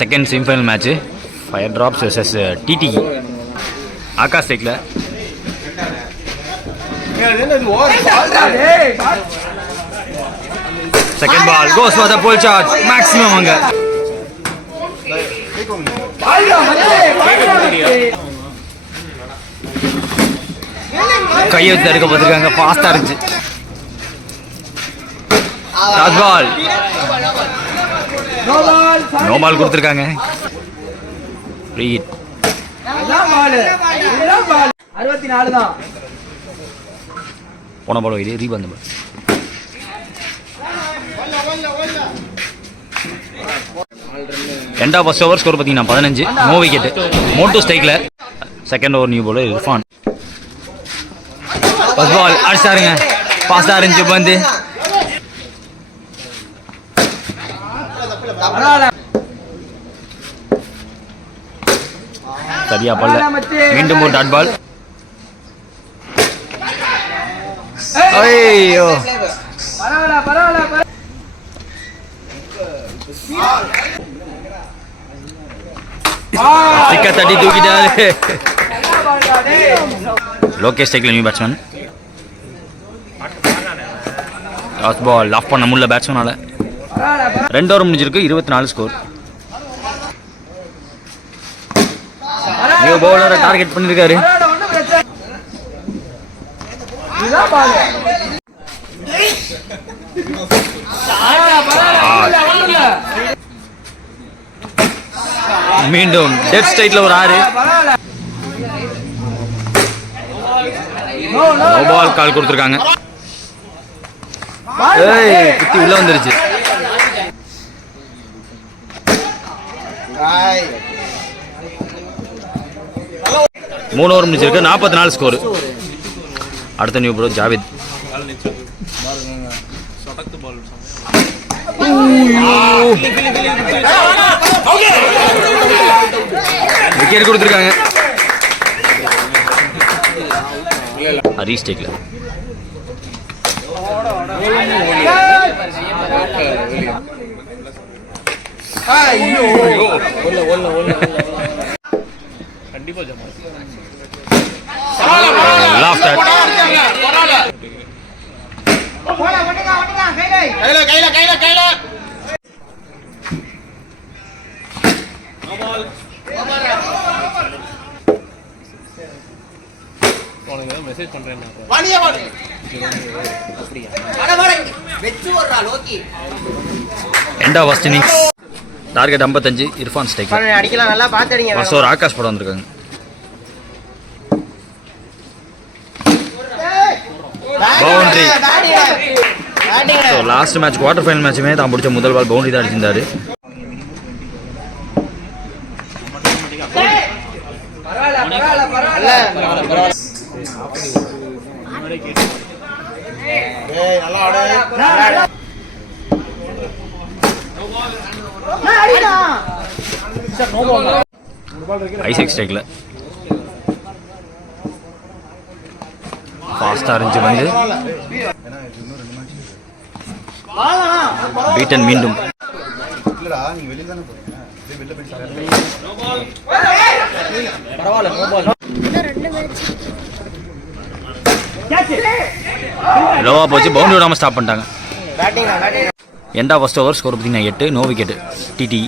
Second semifinal match fire drops versus DD Akash டெக்கில். Second ball goes for the pull charge maximum அங்க கையை வச்சு தடுக்க பார்த்துருக்காங்க. ஃபாஸ்டா இருந்துச்சு. டாஸ் பால் நோ பால் கொடுத்துருக்காங்க. Free hit. 64 தான் போன பால் இது ரீபந்த பால். ரெண்டா ஃபர்ஸ்ட் ஓவர் ஸ்கோர் பார்த்தீங்கன்னா 15. No wicket. மோட்டோ ஸ்ட்ரைக்ல. Second over new bowler Irfan. First ball அடிச்சாருங்க. ஃபாஸ்டா இருந்துச்சு பந்து. சரியா பல்ல. மீண்டும் ஒரு டாட் பால். ஐயோ சிக்க தட்டி தூக்கிட்டாரு. Lokesh cycle new batsman. Last ball off பண்ண முடியல பேட்ஸ்மேனால. 2 ஓவர் முடிஞ்சிருக்கு. 24 ஸ்கோர். நியூ பவுலரை டார்கெட் பண்ணிருக்காரு. மீண்டும் டெட் ஸ்ட்ரைட்ல ஒரு 6. பால் கால் கொடுத்துருக்காங்க. குத்தி உள்ள வந்துருச்சு. மூணு ஓவர் முடிச்சிருக்கு. 44 ஸ்கோர். அடுத்த நியூ ப்ரோ ஜாவேத். விக்கெட் கொடுத்துருக்காங்க. ஹரிஷ் டேக்ல. மெசேஜ் பண்றேன். எண்டா first innings. Target 55. Irfan strike. அடிக்கலாம். நல்லா பாத்து அடிங்க. ஃபர்ஸ்ட் ஓவர் ஆகாஷ் படம் வந்திருக்காங்க. Boundary. So last match quarter final மேட்சுமே தான் பிடிச்ச முதல் பால் பவுண்டரி தான் அடிச்சிருந்தாரு. ஐசக் ஸ்ட்ரைக்ல ஃபாஸ்டா இருந்துச்சு வந்து. பீட்டன் மீண்டும். லோவா போச்சு. பவுண்டரி விடாம ஸ்டாப் பண்ணிட்டாங்க. எண்டா ஃபர்ஸ்ட் ஓவர் ஸ்கோர் பார்த்தீங்கன்னா 8. No wicket. டிடி.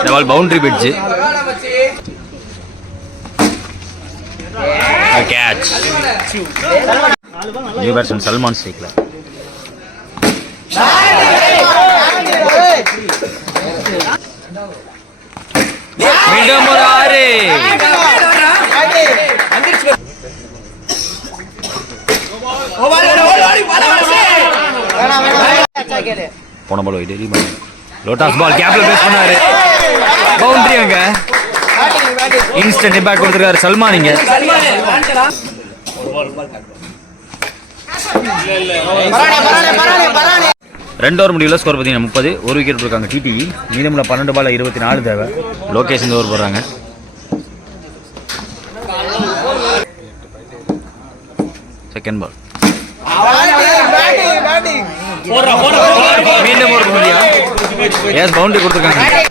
இந்த பால் பவுண்டரி போயிடுச்சு. கேட்ச். நியூ பேட்ஸ்மேன் சல்மான் ஸ்ட்ரைக்ல. மீண்டும் ஒரு 6. போன பால் வைட். லோட்டாஸ் பால் கேப்ல பேஸ் பண்ணாரு. பவுண்டரி அங்க. இன்ஸ்டன்ட் இம்பாக்ட் கொடுத்துருக்காரு சல்மான் இங்க. ரெண்டு ஓவர் முடியல. ஸ்கோர் பார்த்தீங்கன்னா 30. ஒரு விக்கெட் இருக்காங்க டிடிவி. மீதமுள்ள 12 பால் 24 தேவை. லோகேஷ் இந்த ஓவர் போடுறாங்க. செகண்ட் பால் மீண்டும் ஒரு பவுண்டரியா? எஸ், பவுண்டரி கொடுத்துருக்காங்க.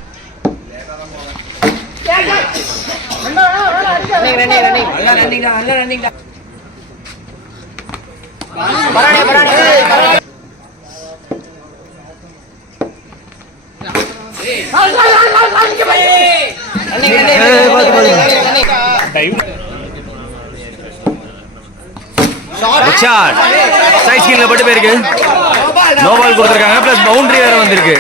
சைட் ஸ்கிரீன்ல பட்டு போயிருக்கு. நோ பால் கொடுத்துருக்காங்க. பிளஸ் பவுண்டரி வேற வந்திருக்கு.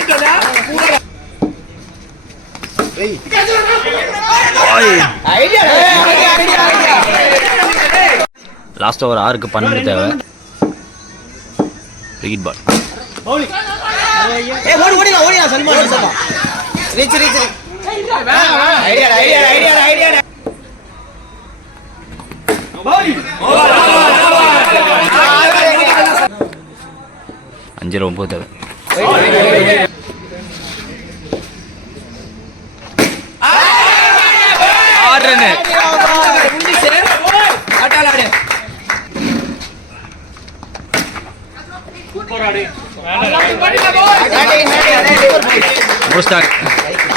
லாஸ்ட் ஓவர் 6க்கு 12 தேவை. ரீட் பால். அஞ்சு 9 தேவை.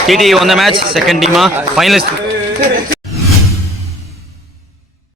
TT won the match, second team finalist.